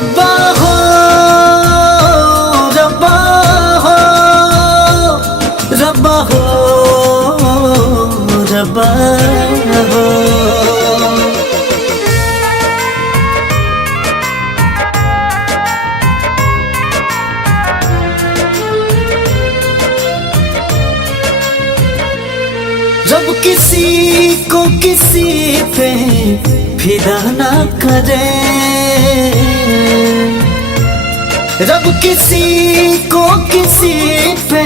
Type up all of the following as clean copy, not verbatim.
रब्बा हो रब्बा हो रब्बा हो रब्बा हो। रब किसी को किसी पे फिदा ना करे, रब किसी को किसी पे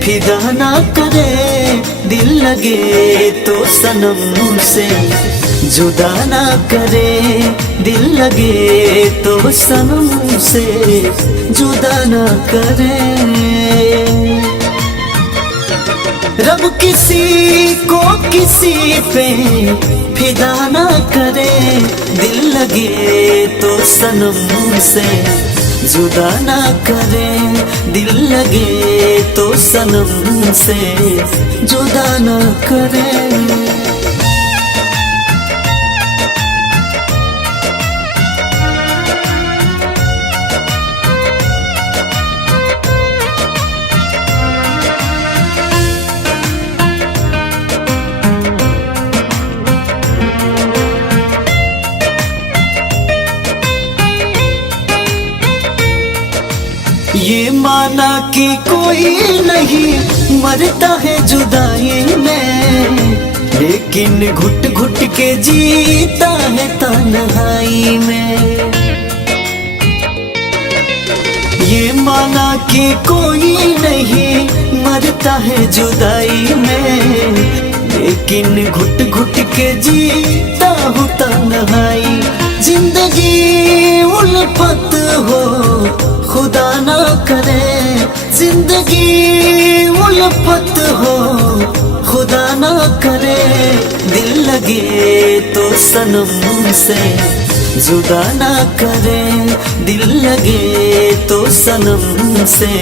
फिदा ना करे। दिल लगे तो सनम से जुदा ना करे, दिल लगे तो सनम से जुदा ना करे। रब किसी को किसी पे फिदा ना करे, दिल लगे तो सनम से जुदा ना करे, दिल लगे तो सनम से जुदा ना करे। ये माना कि कोई नहीं मरता है जुदाई में, लेकिन घुट घुट के जीता है तन्हाई में। ये माना कि कोई नहीं मरता है जुदाई में, लेकिन घुट घुट के जीता हूँ तन्हाई। जिंदगी उल्फत हो खुदा ना करे, जिंदगी उल्फत हो खुदा ना करे। दिल लगे तो सनम से जुदा ना करे, दिल लगे तो सनम से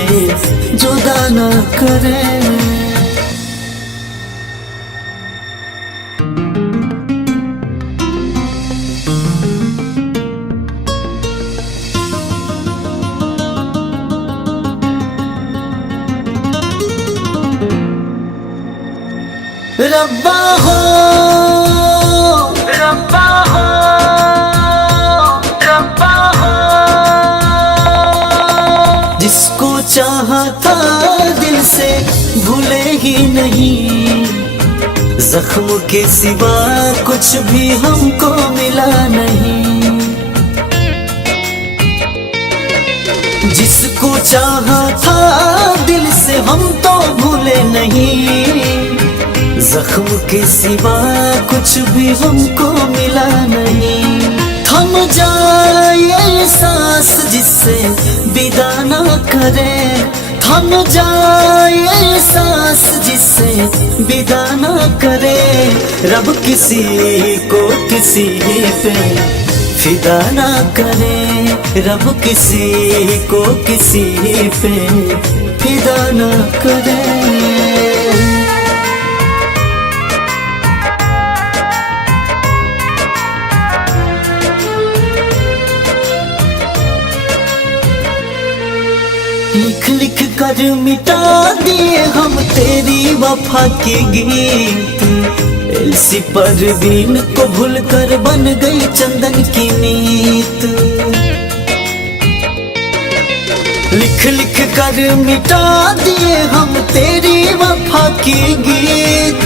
जुदा ना करे। रब्बा हो रब्बा हो रब्बा हो। जिसको चाहा था दिल से भूले ही नहीं, जख्म के सिवा कुछ भी हमको मिला नहीं। जिसको चाहा था दिल से हम तो भूले नहीं, जख्म के सिवा कुछ भी हमको मिला नहीं। थम जाए सांस जिससे विदा ना करे, थम जाए सांस जिससे विदा ना करे। रब किसी को किसी पे फिदा ना करे, रब किसी को किसी पे फिदा ना करे। लिख लिख कर मिटा दिए हम तेरी वफा के गीत, एलसी परवीन को भूल कर बन गई चंदन की नीत। लिख लिख कर मिटा दिए हम तेरी वफा की गीत,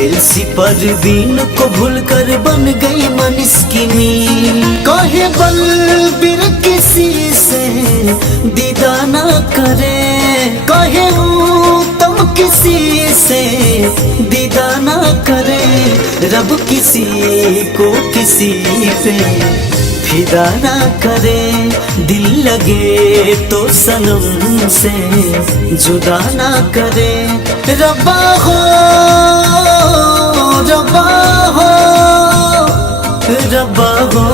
एलसी परवीन को भूल कर बन गई मनीष की नीत। कहे बलबीर किसी से दीदा ना करे, कहे तुम किसी से दीदा ना करे। रब किसी को किसी पे फिदा ना करे, दिल लगे तो सनम से जुदा ना करे। रब्बा हो रब्बा हो रब्बा हो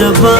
रब्बा।